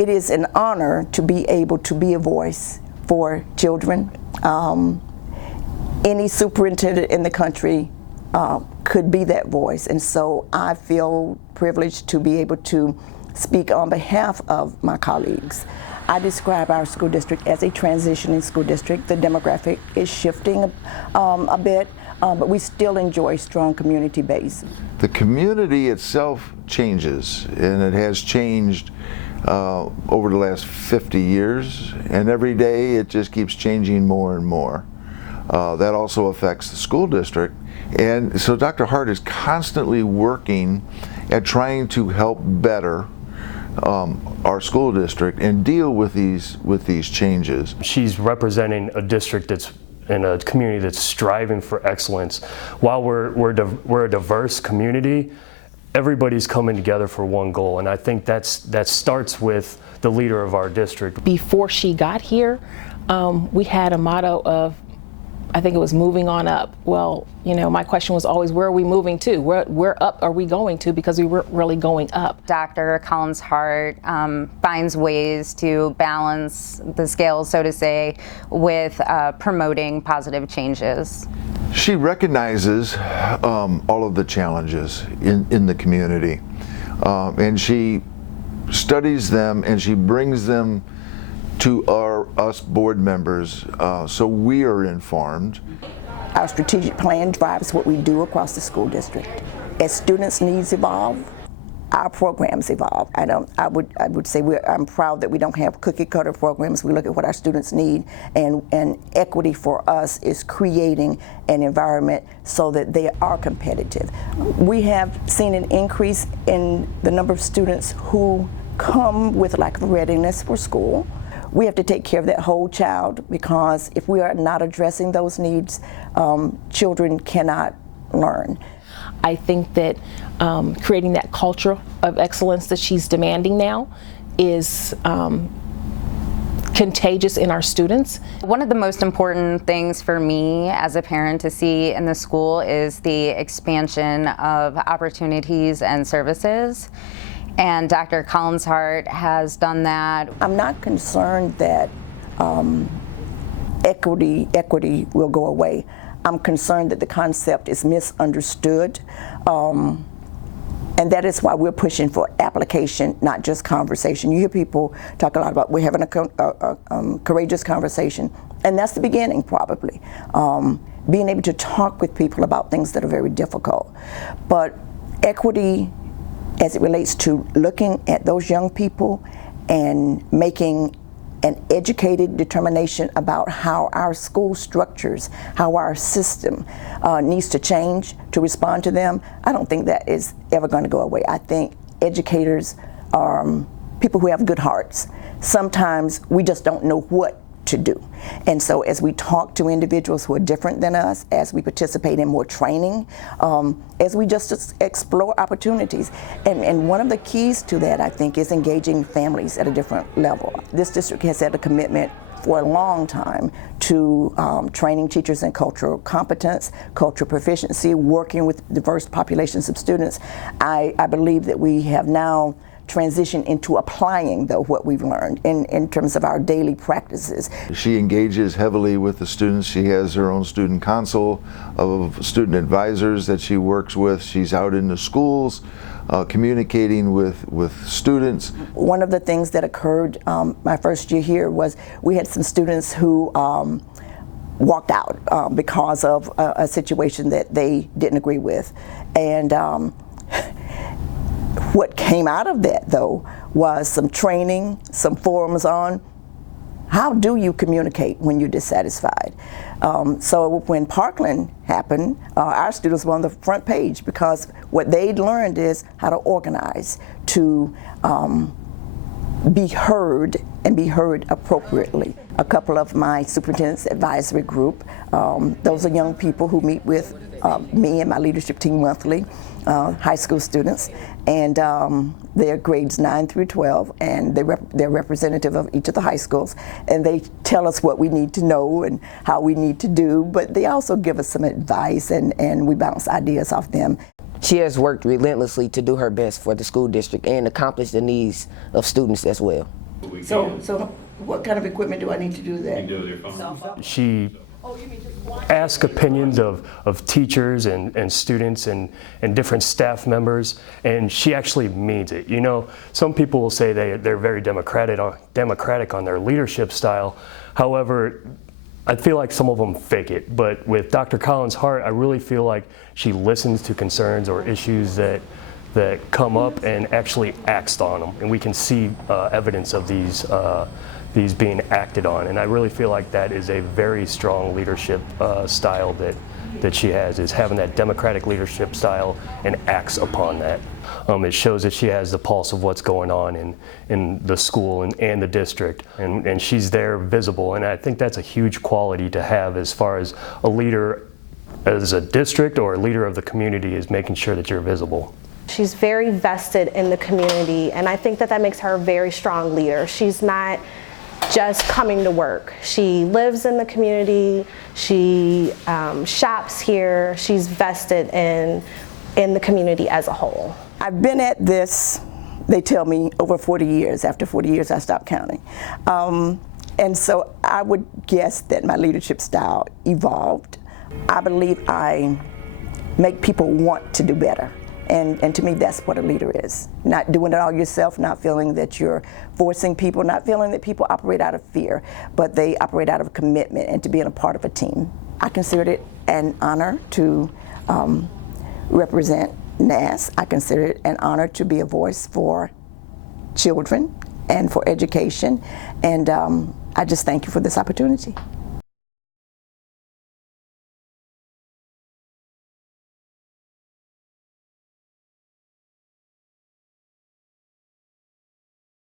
It is an honor to be able to be a voice for children. Any superintendent in the country could be that voice, and so I feel privileged to be able to speak on behalf of my colleagues. I describe our school district as a transitioning school district. The demographic is shifting a bit, but we still enjoy strong community base. The community itself changes, and it has changed over the last 50 years, and every day it just keeps changing more and more. That also affects the school district, and so Dr. Hart is constantly working at trying to help better our school district and deal with these changes. She's representing a district that's in a community that's striving for excellence. While we're a diverse community, everybody's coming together for one goal, and I think that starts with the leader of our district. Before she got here, we had a motto of, I think it was moving on up. Well, you know, my question was always, where are we moving to? Where up are we going to? Because we weren't really going up. Dr. Collins Hart finds ways to balance the scales, so to say, with promoting positive changes. She recognizes all of the challenges in the community, and she studies them and she brings them to us board members, so we are informed. Our strategic plan drives what we do across the school district. As students' needs evolve, our programs evolve. I would say I'm proud that we don't have cookie cutter programs. We look at what our students need, and equity for us is creating an environment so that they are competitive. We have seen an increase in the number of students who come with lack of readiness for school. We have to take care of that whole child, because if we are not addressing those needs, children cannot learn. I think that creating that culture of excellence that she's demanding now is contagious in our students. One of the most important things for me as a parent to see in the school is the expansion of opportunities and services. And Dr. Collins Hart has done that. I'm not concerned that equity will go away. I'm concerned that the concept is misunderstood, and that is why we're pushing for application, not just conversation. You hear people talk a lot about we're having a courageous conversation, and that's the beginning, probably. Being able to talk with people about things that are very difficult. But equity, as it relates to looking at those young people and making an educated determination about how our school structures, how our system needs to change to respond to them, I don't think that is ever going to go away. I think educators are people who have good hearts. Sometimes we just don't know what to do. And so as we talk to individuals who are different than us, as we participate in more training, as we just explore opportunities. And one of the keys to that, I think, is engaging families at a different level. This district has had a commitment for a long time to training teachers in cultural competence, cultural proficiency, working with diverse populations of students. I believe that we have now transition into applying, though, what we've learned in terms of our daily practices. She engages heavily with the students. She has her own student council of student advisors that she works with. She's out in the schools communicating with students. One of the things that occurred my first year here was we had some students who walked out because of a situation that they didn't agree with. And what came out of that, though, was some training, some forums on how do you communicate when you're dissatisfied. So when Parkland happened, our students were on the front page because what they'd learned is how to organize, to be heard and be heard appropriately. A couple of my superintendent's advisory group, those are young people who meet with me and my leadership team monthly, high school students, and they're grades 9 through 12, and they're representative of each of the high schools, and they tell us what we need to know and how we need to do, but they also give us some advice, and we bounce ideas off them. She has worked relentlessly to do her best for the school district and accomplish the needs of students as well. So what kind of equipment do I need to do that? She asks opinions of teachers and students and different staff members, and she actually means it. You know, some people will say they're very democratic on their leadership style. However, I feel like some of them fake it. But with Dr. Collins-Hart, I really feel like she listens to concerns or issues that come up and actually acts on them, and we can see evidence of these being acted on. And I really feel like that is a very strong leadership style that she has, is having that democratic leadership style and acts upon that. It shows that she has the pulse of what's going on in the school and the district, and she's there visible. And I think that's a huge quality to have as far as a leader as a district or a leader of the community, is making sure that you're visible. She's very vested in the community, and I think that makes her a very strong leader. She's not just coming to work. She lives in the community, she shops here, she's vested in the community as a whole. I've been at this, they tell me, over 40 years. After 40 years, I stopped counting. And so I would guess that my leadership style evolved. I believe I make people want to do better. And to me, that's what a leader is. Not doing it all yourself, not feeling that you're forcing people, not feeling that people operate out of fear, but they operate out of commitment and to being a part of a team. I consider it an honor to represent Nass. I consider it an honor to be a voice for children and for education. And I just thank you for this opportunity.